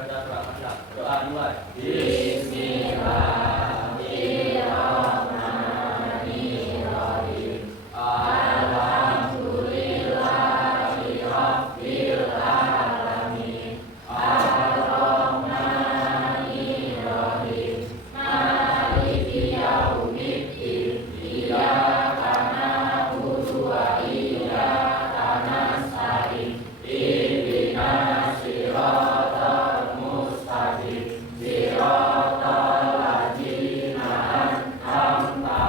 membaca surah Al-Fatihah. Doa dimulai. Bismillahirrahmanirrahim. Alhamdulillahi rabbil alamin. Ar-Rahmanirrahim. Maliki yaumiddin. Iyyaka na'budu wa iyyaka nasta'in. Ihdinas siratal mustaqim. Siratal ladzina an'amta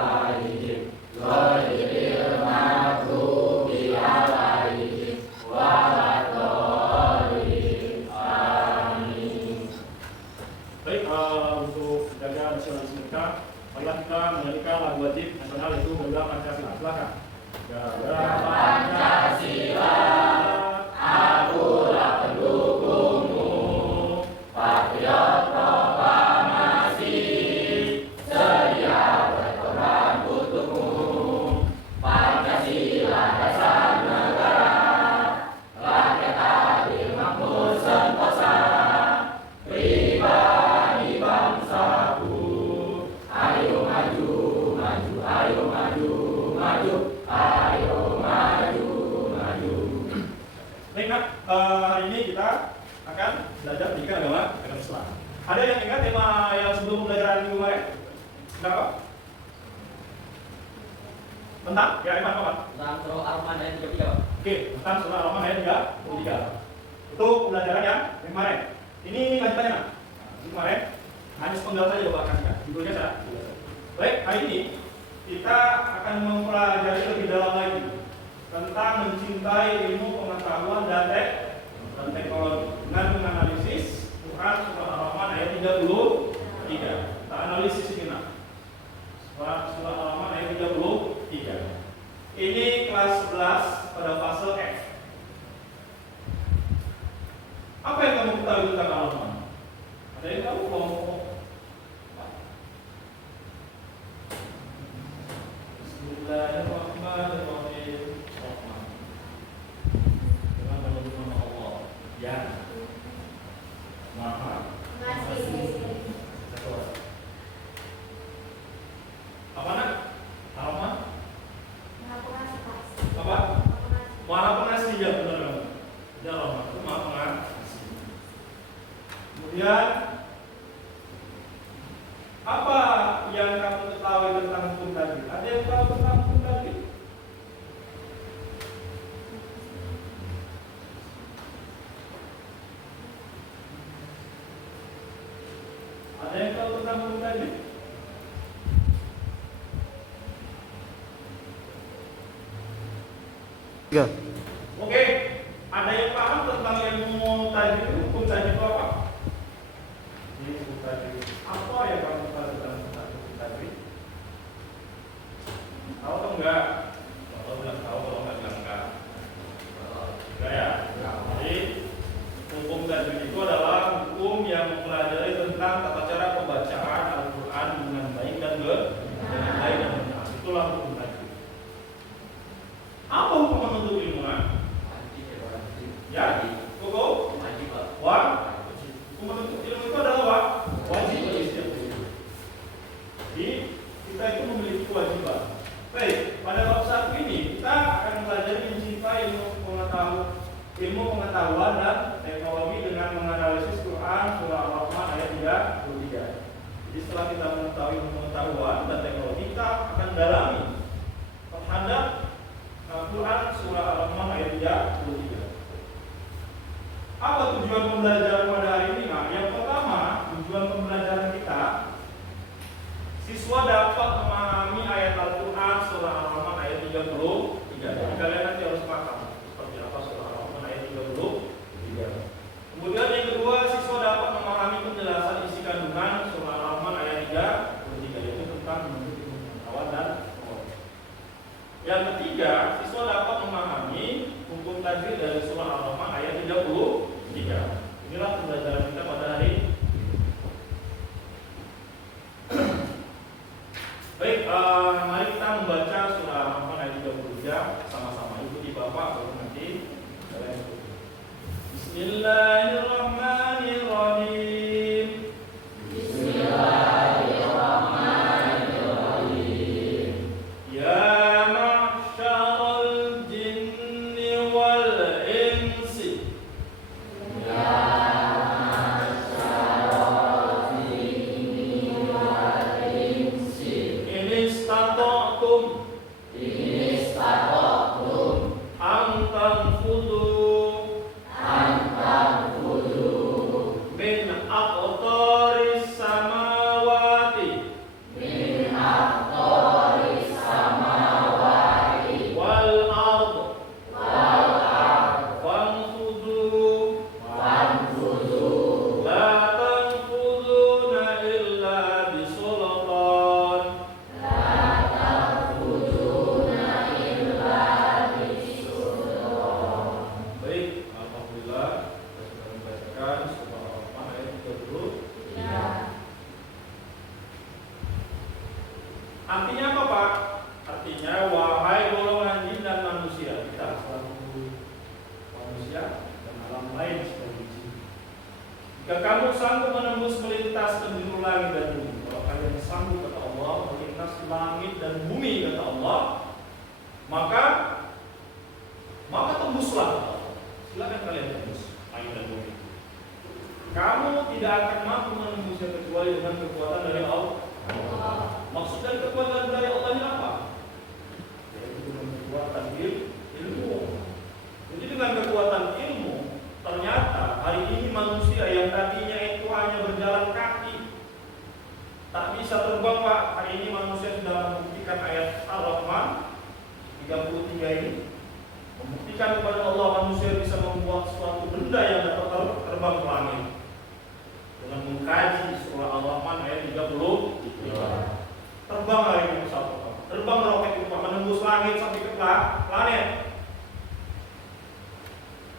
'alaihim ghairil maghdubi 'alaihim waladdallin. Amin. Baik, untuk jaga nasionalis kita, marilah kita menyanyikan lagu wajib nasional itu Bela Pancasila. Silakan. Bela Pancasila, akulah pendukungmu, patriot proklamasi, sedia berkorban untukmu. Pancasila dasar negara, rakyat adil makmur sentosa, pribadi bangsaku. Ayo maju, maju, ayo maju, maju, ayo maju, maju. Baik, Nak, hari ini kita akan belajar pendidikan agama Islam. Ada yang ingat tema yang sebelum pembelajaran minggu kemarin? Tentang apa? Tentang? Ya, Iman, apa? Tentang surah Ar-Rahman ayat 33, Pak. Oke, tentang surah Al-Rahman ayat 33. Itu pembelajaran yang kemarin. Ini lanjutannya, Nak. Kemarin hanya sepenggal saja Bapak kasih, judulnya saya. Baik, hari ini kita akan mempelajari lebih dalam lagi tentang mencintai ilmu pengetahuan dan teknologi dengan menganalisis Quran surah Al-Rahman ayat 33. Kita analisis ini, Nak. Surah Al-Rahman ayat 33. Ini kelas 11 pada fase F. Apa yang kamu ketahui tentang Al-Rahman? Ada yang tahu kelompok? Bismillahirrahmanirrahim. Rahman. Dengan menyebut nama Allah yang Maha apa, Nak? Ar-Rahman? Apa? Maha Pengasih, ya benar. Ya, Rahman itu Maha Pengasih. Kemudian apa yang kamu ketahui tentang hukum tajwid? Ada yang tahu tentang hukum tajwid? Ada yang tahu tentang hukum tajwid? Tiga. Oke, ada yang paham tentang ilmu tajwid? Hukum tajwid itu apa? Ini hukum tajwid. Apa yang kamu tahu tentang hukum tajwid? Tahu atau enggak? Kalau bilang tahu, kalau enggak bilang enggak. Enggak ya? Jadi hukum tajwid itu adalah hukum yang mempelajari tentang tata cara pembacaan Al-Quran dengan baik dan dengan baik dan benar. Itulah hukum tajwid. Apa hukum menuntut ilmu? Ya, hukum Wajib, Pak. hukum menuntut ilmu itu adalah apa? Wajib bagi setiap individu. Jadi kita itu memiliki kewajiban. Baik, pada bab 1 ini kita akan mempelajari mencintai ilmu pengetahuan dan teknologi dengan menganalisis Quran surah Al-Rahman ayat 33. Jadi setelah kita mengetahui ilmu pengetahuan dan teknologi, kita akan dalami terhadap Quran surah Al-Rahman ayat 33. Apa tujuan pembelajaran pada hari ini? Nah, yang pertama, tujuan pembelajaran kita, siswa dapat memahami ayat Al-Quran surah Al-Rahman ayat 33. Jadi kalian nanti harus paham seperti apa surah Al-Rahman ayat 33. Kemudian yang kedua, siswa dapat memahami penjelasan isi kandungan surah Al-Rahman ayat 33, yaitu tentang menuntut ilmu pengetahuan dan teknologi. Yang ketiga, siswa dapat memahami hukum tajwid dari surah Al-Rahman ayat 33. Inilah pembelajaran kita pada hari ini. Baik, mari kita membaca surah Al-Rahman ayat 33 sama-sama. Ikuti Bapak, baru nanti kalian ikuti. Bismillahirrahmanirrahim. Artinya apa Pak? Artinya wahai golongan jin dan manusia, kita selalu manusia dan alam lain sebagai jin. Jika kamu sanggup menembus melintas penjuru langit dan bumi, kalau kalian sanggup kata Allah melintas langit dan bumi kata Allah, maka tembuslah. Silakan kalian tembus langit dan bumi. Kamu tidak akan mampu menembusnya kecuali dengan kekuatan dari Allah. Maksud dari kekuatan dari Allah ini apa? Yaitu dengan kekuatan ilmu. Jadi dengan kekuatan ilmu, ternyata hari ini manusia yang tadinya itu hanya berjalan kaki, tak bisa terbang Pak. Hari ini manusia sudah membuktikan ayat Ar-Rahman 33 ini, membuktikan kepada Allah manusia bisa membuat suatu benda yang dapat terbang ke langit dengan mengkaji surah Al-Rahman ayat 33. Terbang hari ini pesawat, terbang roket itu menembus langit sampai ke planet.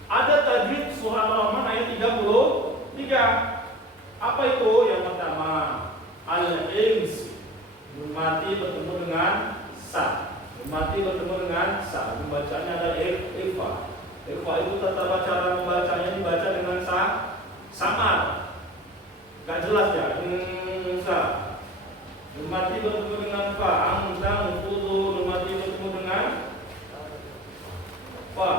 Ada tajwid surah Al-Rahman ayat 33. Apa itu? Yang pertama, al-ins, mati bertemu dengan sa. Mati bertemu dengan sa. Membacanya ada irfa. Irfa itu tata cara membacanya dibaca dengan samar. Gak jelas ya. Sa. Mati bertemu dengan fa. Angtang fudu. Mati bertemu dengan fa.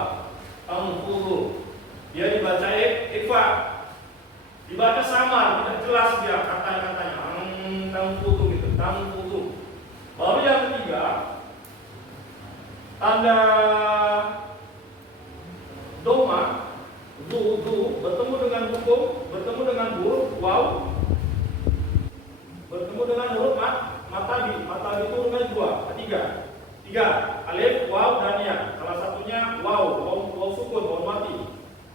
Angfudu. Dia dibaca ikfa. Dibaca samar, tidak jelas dia katanya. Angfudu gitu, angfudu. Baru yang ketiga, tanda doma, du bertemu dengan hukum, bertemu dengan huruf waw, bertemu dengan huruf matabi itu hurufnya tiga, alif, waw, dan ya. Salah satunya waw sukun, waw mati.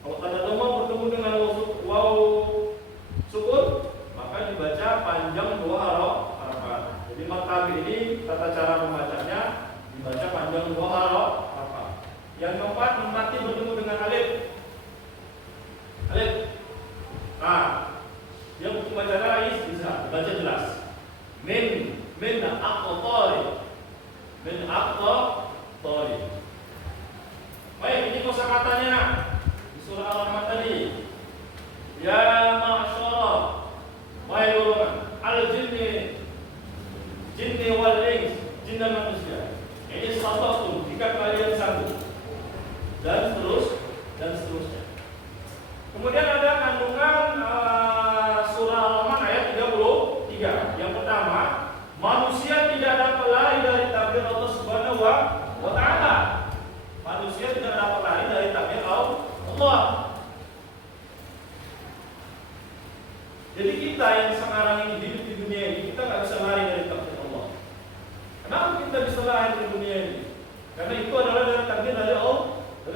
Kalau tanda doma bertemu dengan waw sukun, maka dibaca panjang dua harakat. Jadi matabi ini tata cara membacanya dibaca panjang dua harakat. Yang keempat, mati bertemu dengan alif. Nah, dia bacanya bisa dibaca jelas. Min aqtari. Baik, ini kosakatanya di surah Al-Rahman tadi. Ya ma'syara, wahai golongan jinni wal ins, jin dan manusia. Ini satu jika kalian sanggup. Dan seterusnya. Kemudian ada kandungan surah Al-Rahman ayat 33. Yang pertama, manusia tidak dapat lari dari takdir Allah Subhanahu wa ta'ala. Manusia tidak dapat lari dari takdir Allah. Jadi kita yang sekarang ini hidup di dunia ini, kita nggak bisa lari dari takdir Allah. Kenapa kita bisa lari dari dunia ini? Karena itu adalah dari takdir dari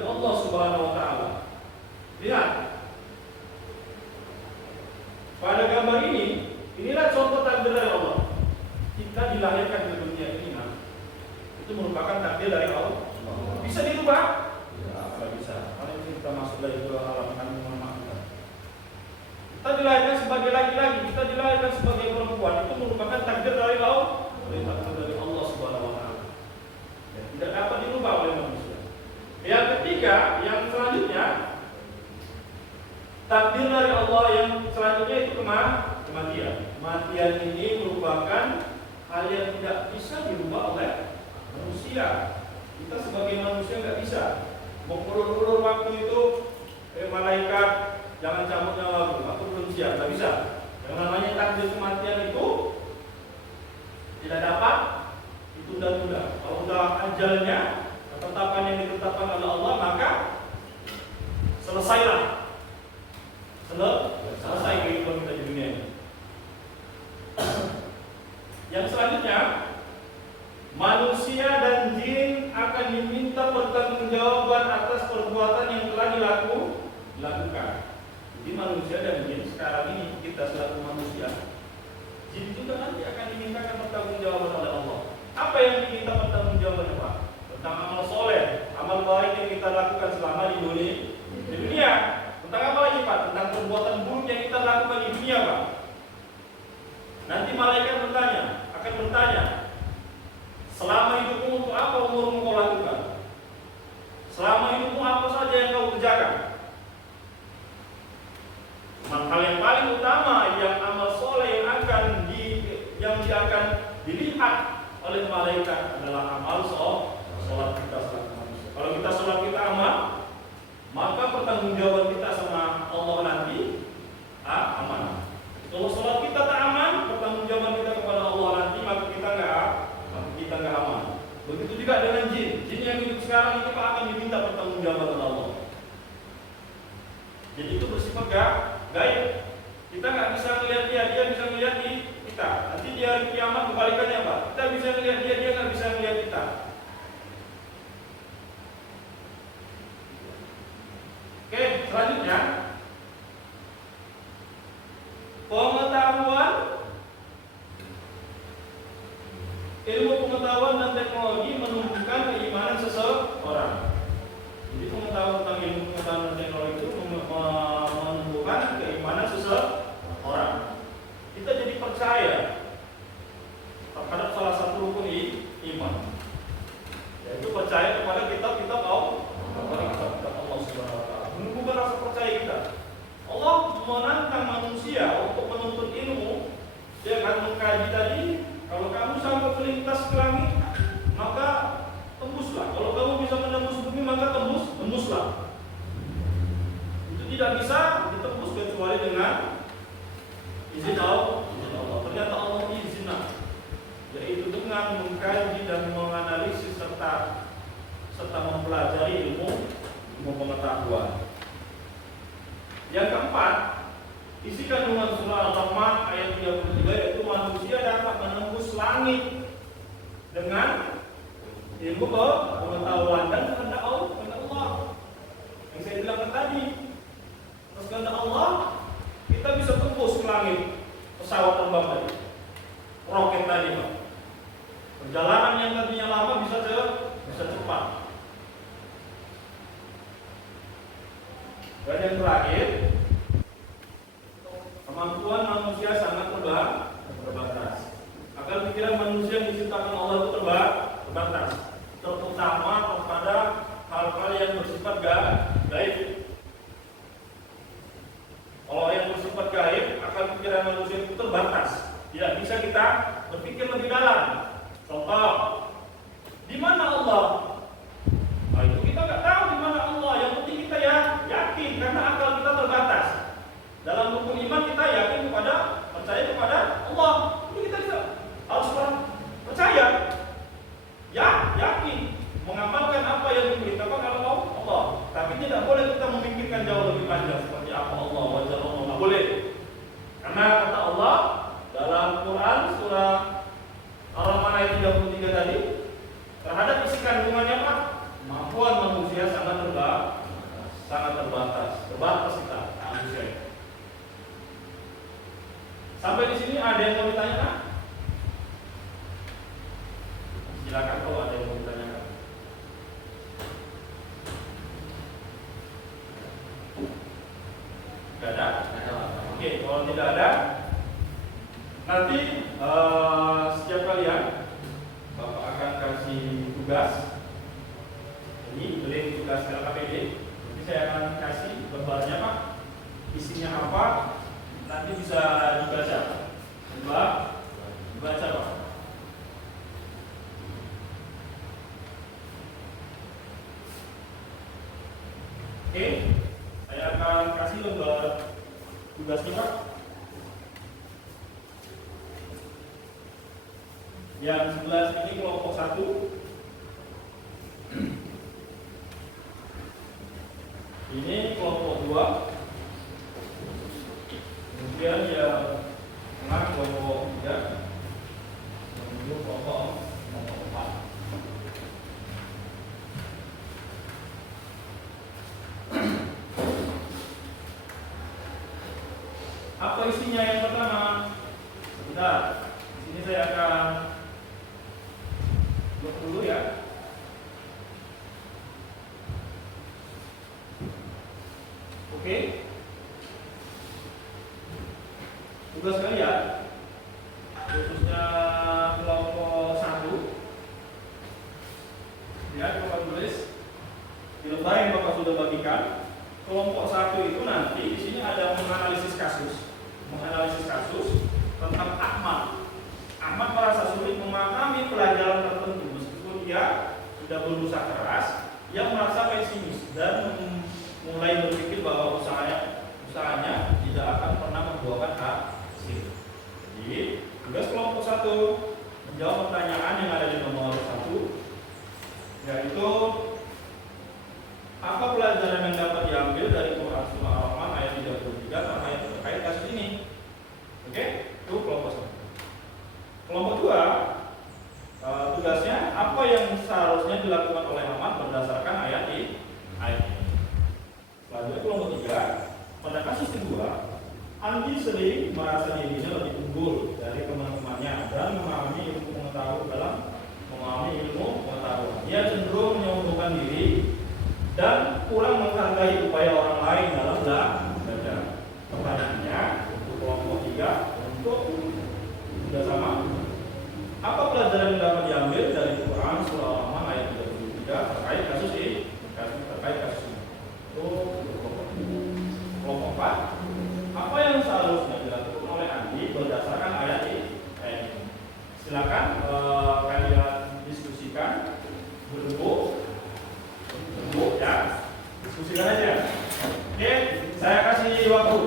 Allah Subhanahu wa ta'ala. Lihat. Pada gambar ini, inilah contoh takdir dari Allah. Kita dilahirkan di dunia ini, itu merupakan takdir dari Allah. Bisa dirubah? Tidak bisa. Kalau ini kita masuk dari dua halaman kita. Kita dilahirkan sebagai laki-laki, kita dilahirkan sebagai perempuan, itu merupakan takdir dari Allah. Takdir dari Allah Subhanahu wa ta'ala. Tidak dapat dirubah oleh manusia. Yang ketiga, yang selanjutnya, takdir dari Allah yang selanjutnya itu kematian. Kematian ini merupakan hal yang tidak bisa dirubah oleh manusia. Kita sebagai manusia nggak bisa mengulur-ulur waktu itu. Malaikat jangan cabut nyawaku, aku belum siap, nggak bisa. Yang namanya takdir kematian itu tidak dapat ditunda-tunda. Kalau sudah ajalnya, ketetapan yang ditetapkan oleh Allah, maka selesailah. Selesai kehidupan kita di dunia ini. Yang selanjutnya, manusia dan jin akan diminta pertanggungjawaban atas perbuatan yang telah dilakukan. Jadi manusia dan jin sekarang ini, kita selaku manusia, jin juga nanti akan dimintakan pertanggungjawaban oleh Allah. Apa yang diminta pertanggungjawabannya Pak? Tentang amal soleh, amal baik yang kita lakukan selama di dunia. Tentang apa lagi Pak? Tentang perbuatan buruk yang kita lakukan di dunia Pak. Nanti malaikat akan bertanya, Selama hidupmu untuk apa umurmu kau lakukan? Selama hidupmu apa saja yang kau kerjakan? Hal yang paling utama yang amal soleh yang akan dilihat oleh malaikat adalah amal sholat kita selaku manusia. Kalau kita sholat kita aman, maka pertanggungjawaban kita sama Allah nanti aman. Kalau sholat kita tak aman, pertanggungjawaban kita kepada Allah nanti, maka kita nggak aman. Begitu juga dengan jin. Jin yang hidup sekarang ini akan diminta pertanggungjawaban oleh Allah. Jadi itu bersifat gaib. Kita nggak bisa melihat dia bisa melihat kita. Nanti di hari kiamat kebalikannya apa? Kita bisa melihat dia nggak bisa melihat kita. Oke, selanjutnya pengetahuan, ilmu pengetahuan dan teknologi menunjukkan keimanan seseorang. Jadi pengetahuan tentang ilmu pengetahuan dan teknologi itu menunjukkan keimanan seseorang. Kita jadi percaya terhadap salah satu rukun iman, yaitu percaya kepada kitab-kitab Allah Subhanahu wa Ta'ala. Menumbuhkan rasa percaya kita. Allah menantang manusia untuk menuntut ilmu. Dia akan mengkaji tadi. Kalau kamu sampai melintas ke langit, maka tembuslah. Kalau kamu bisa menembus bumi, maka tembuslah. Itu tidak bisa ditembus kecuali dengan izin Allah. Ternyata Allah izin, yaitu dengan mengkaji dan menganalisis serta mempelajari ilmu pengetahuan. Yang keempat, isi kandungan surah Al-Rahman ayat 33, yaitu manusia dapat menembus langit dengan ilmu pengetahuan dan kehendak Allah. Yang saya bilang tadi, atas kehendak Allah kita bisa tembus ke langit, pesawat terbang tadi, roket tadi, Pak. Perjalanan yang tadinya lama bisa cepat. Dan yang terakhir, kemampuan manusia sangat terbatas. Akal pikiran manusia yang diciptakan Allah itu terbatas, terutama kepada hal-hal yang bersifat gaib. Kalau yang bersifat gaib, akal pikiran manusia itu terbatas, tidak bisa kita berpikir lebih dalam. Contoh, di mana Allah? Nah, itu kita nggak tahu di mana Allah. Yang penting kita yakin karena akal kita terbatas. Dalam rukun iman kita percaya kepada Allah. Ini kita harus percaya, yakin, mengamalkan apa yang diberitakan oleh Allah. Tapi tidak boleh kita memikirkan jauh lebih panjang seperti apa Allah, wajah Allah, nggak boleh. Karena kata Allah dalam Quran surah Al-Rahman ayat 33 tadi, terhadap isi kandungannya Pak, kemampuan manusia sangat terbatas kita manusia. Sampai di sini ada yang mau ditanyakan? Silakan kalau ada yang mau ditanyakan. Tidak ada? Oke, kalau tidak ada, nanti setiap kalian Bapak akan kasih tugas. Ini beli tugas LKPD. Jadi saya akan kasih gambarnya Pak, isinya apa, nanti bisa dibaca. Dibaca Pak. Oke, saya akan kasih lembar tugasnya Pak. Yang sebelah ini kelompok 1. Ini kelompok 2. Kemudian yang tengah kelompok 3. Menuju kelompok 4. Apa isinya yang pertama? Sebentar. Di sini saya akan buat dulu ya. Oke. Tugas kalian khususnya kelompok 1 bagikan. Kelompok 1 itu nanti di sini ada menganalisis kasus tentang Ahmad. Ahmad merasa sulit memahami pelajaran tertentu meskipun dia sudah berusaha keras. Dia merasa pesimis dan mulai berpikir bahwa usahanya tidak akan pernah membuahkan hasil. Jadi, tugas kelompok 1 menjawab pertanyaan yang ada di nomor 1, yaitu apa pelajaran yang dapat diambil dari Quran Surah Ar-Rahman ayat 33 terkait kasus ini. Oke, itu kelompok 1. Kelompok 2, tugasnya apa yang seharusnya dilakukan oleh Ahmad berdasarkan ayat ini. Selanjutnya kelompok 3, pada kasus kedua, Andi sering merasa dirinya lebih unggul dari teman-temannya dan memahami ilmu pengetahuan. Dia cenderung menyombongkan diri dan kurang menghargai upaya orang lain dalam belajar. Pertanyaannya untuk kelompok 3 untuk sudah sama. Apa pelajaran yang dapat diambil dari Quran Surah Ar-Rahman ayat 33 terkait kasus ini? Kelompok 4. Apa yang seharusnya dilakukan oleh Andi berdasarkan ayat ini? Silakan kalian diskusikan, berdua ya, diskusikan aja. Oke, saya kasih waktu.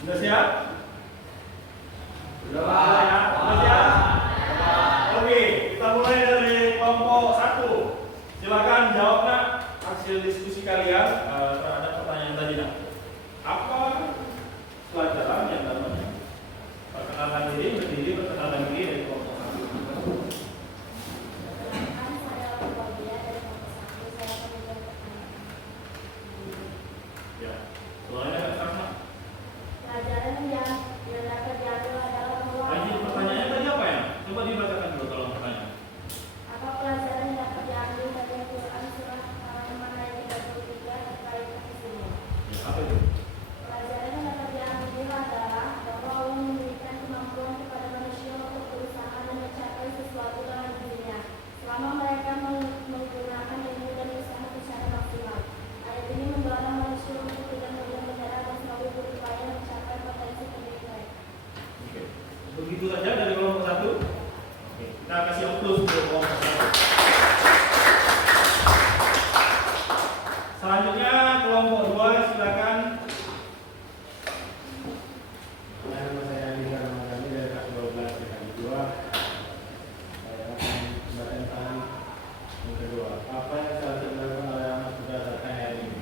Sudah siap? Sudah ya? Sudah siap? Oke, kita mulai dari kelompok 1. Silakan jawab nak hasil diskusi kalian terhadap pertanyaan tadi nak. Apa pelajaran yang namanya perkenalan diri, berdiri, perkenalan diri dari kelompok 1? Ya, soalnya pelajaran yang dapat diambil adalah bahwa pertanyaannya tadi apa ya? Coba dibacakan dulu tolong pertanyaan. apa pelajaran yang dapat diambil dari Quran Surah Ar-Rahman ayat 33 terkait kasus ini? Apa itu? Pelajaran yang dapat diambil adalah bahwa Allah memberikan kemampuan kepada manusia untuk berusaha dan mencapai sesuatu dalam dirinya selama mereka menggunakan ilmu dan usaha secara maksimal. Ayat ini mendorong manusia untuk tidak mudah menyerah dan selalu berupaya mencapai potensi terbaik mereka. Oke. Begitu saja dari kelompok 1. Oke. Kita kasih aplaus untuk kelompok 1. Selanjutnya kelompok 2 silakan. Nama saya Andi Ramadhani dari kelas 12 dengan 2. Saya akan membacakan yang kedua. Apa yang seharusnya dilakukan oleh anak berdasarkan ayat ini?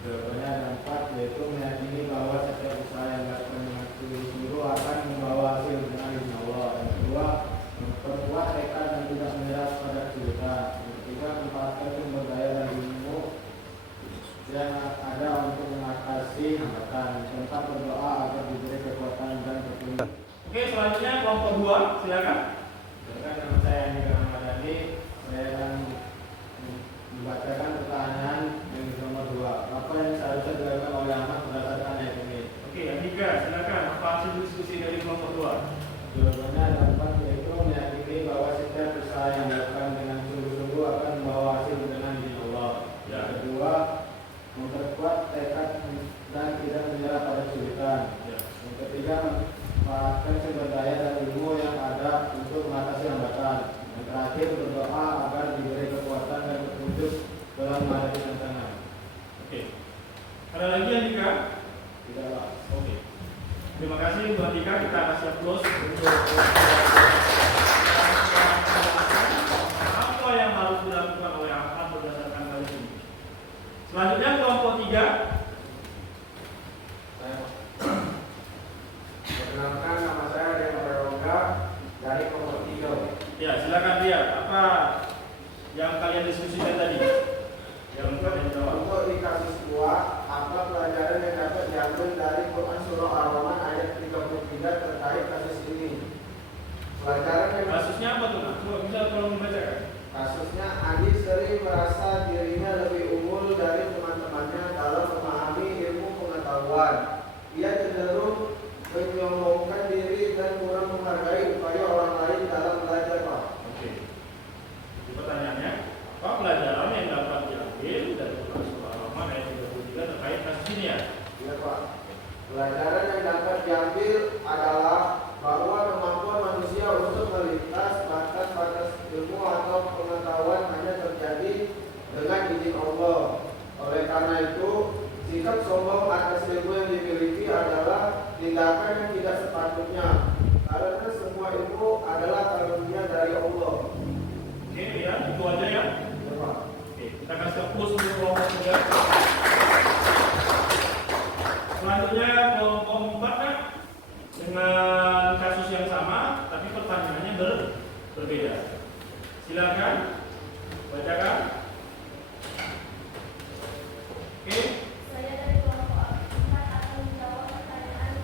Jawabannya ada 4, yaitu meyakini bahwa setiap usaha yang dilakukan dengan sungguh-sungguh akan membawa hasil dengan izin Allah. Yang kedua, memperkuat tekad dan tidak menyerah pada kesulitan. Yang ketiga, memanfaatkan sumber daya dan ilmu yang ada untuk mengatasi hambatan. Keempat, berdoa agar diberi kekuatan dan petunjuk. Oke, selanjutnya kelompok 2 silakan. Nama saya Andi Ramadhani. Saya akan membacakan pertanyaan yang nomor 2. Apa yang seharusnya dilakukan oleh anak berdasarkan ayat ini? Oke, Andika silakan. Apa hasil diskusi dari kelompok 2? Jawabannya ada 4, yaitu meyakini bahwa setiap usaha yang dilakukan dengan sungguh-sungguh akan membawa hasil dengan izin Allah. Terima kasih buat Tika, kita kasih applause untuk apa yang harus dilakukan oleh Ahmad berdasarkan hal ini. Selanjutnya kelompok 3. Perkenalkan, nama saya Ria Prayoga dari kelompok 3. Ya, silakan dia. Apa yang kalian diskusikan tadi? Yang lengkap yang jawab. Untuk di kasus 2, apa pelajaran yang dapat diambil dari Quran Surah Ar-Rahman ayat 33 terkait kasus ini? Pelajaran yang Kasusnya apa tuh? Nak? Coba bisa tolong membacakan. kasusnya Andi sering merasa dirinya lebih unggul dari teman-temannya dalam memahami ilmu pengetahuan. Ia cenderung menyombongkan diri dan kurang menghargai upaya orang lain dalam belajar, Pak. Oke. Jadi pertanyaannya, apa pelajaran yang dapat diambil dari Quran Surah Ar-Rahman ayat 33 terkait kasus ini ya? Iya, Pak. Pelajaran yang dapat diambil adalah bahwa kemampuan manusia untuk melintas batas-batas ilmu atau pengetahuan hanya terjadi dengan izin Allah. Oleh karena itu, sikap sombong atas ilmu yang dimiliki adalah tindakan yang tidak sepatutnya, karena semua ilmu adalah karunia dari Allah. Oke, ya, itu aja ya. Ya, Pak. Oke, kita kasih fokus untuk kelompok 3. Selanjutnya kelompok 4 kan dengan kasus yang sama, tapi pertanyaannya berbeda. Silakan bacakan. Oke. Saya dari kelompok 4 akan menjawab pertanyaan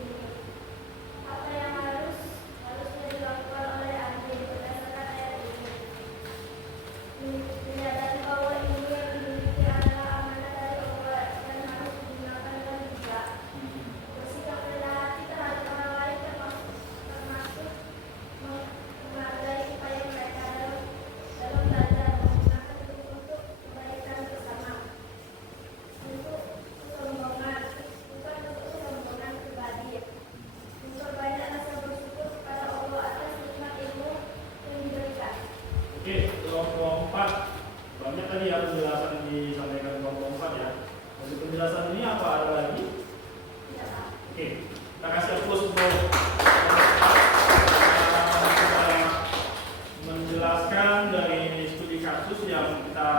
ini. Apa yang harusnya dilakukan oleh Andi berdasarkan ayat ini? Menyadari bahwa ilmu yang dimiliki adalah amanah dari Allah dan harus digunakan dengan bijak. Bersikap rendah hati terhadap orang lain termasuk menghargai upaya mereka dalam belajar, menggunakan ilmu untuk kebaikan bersama. Untuk kesombongan, bukan untuk kesombongan pribadi. Memperbanyak rasa bersyukur kepada Allah atas nikmat ilmu yang diberikan. Oke, kelompok 4. Banyak tadi ya penjelasan disampaikan kelompok 4 ya. Untuk penjelasan ini apa ada lagi? Tidak, Pak. Oke, kita kasih fokus untuk menjelaskan dari studi kasus yang kita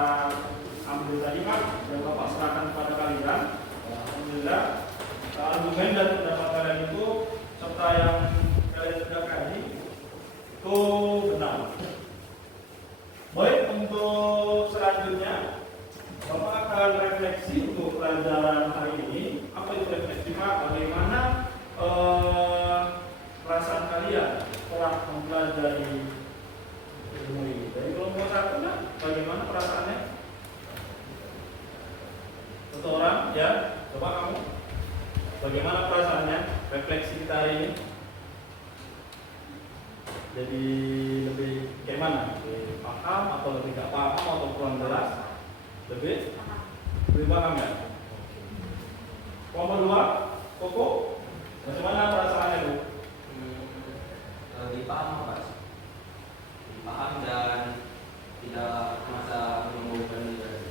ambil tadi Pak, yang Bapak serahkan kepada kalian. Alhamdulillah, argumen dan pendapat kalian itu serta yang kalian sudah kaji itu benar. Baik, untuk selanjutnya Bapak akan refleksi untuk pelajaran hari ini. Apa itu refleksi Pak? Bagaimana perasaan kalian setelah mempelajari ilmu ini? Dari kelompok 1 kan? Bagaimana perasaannya? Satu orang ya, coba kamu. Bagaimana perasaannya? Refleksi kita hari ini. Jadi lebih kayak mana? Lebih paham atau lebih gak paham atau kurang jelas? Lebih paham ya? Kelompok 2, Koko, bagaimana perasaannya Bu? Lebih paham Pak. Lebih paham dan tidak merasa menyombongkan diri.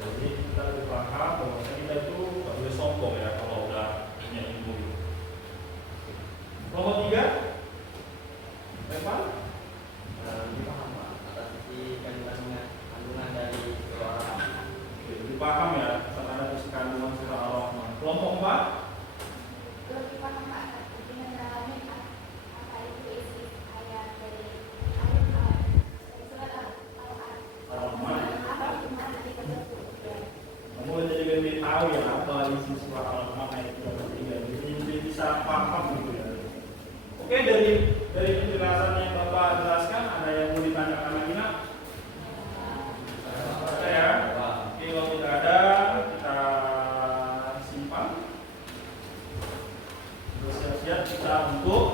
Jadi kita lebih paham bahwa kita itu gak boleh sombong ya kalau udah punya ilmu. Kelompok 3, Evan? Lebih paham Pak atas isi kandungan dari seorang. Oke, lebih paham ya karena ada isi kandungan surah Ar-Rahman. Kelompok 4, Lebih paham Pak dengan mendalami apa itu isi ayat dari ayat surat Ar-Rahman. Al-Rahman di Kamu jadi lebih tahu ya apa isi surah Ar-Rahman ayat 33. Jadi lebih bisa paham gitu ya. Oke, dari penjelasan yang Bapak jelaskan, ada yang mau ditanyakan lagi nak? Ada ya? Oke, kalau tidak ada, kita simpan. Bersiap-siap kita untuk